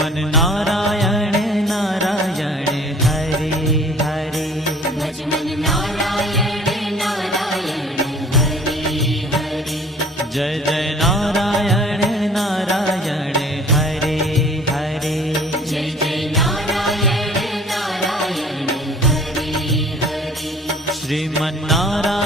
मन नारायण नारायण हरे हरे। भज मन नारायण नारायण हरे हरे। जय जय नारायण नारायण हरे हरे। जय जय नारायण नारायण हरे हरे। श्रीमन नारायण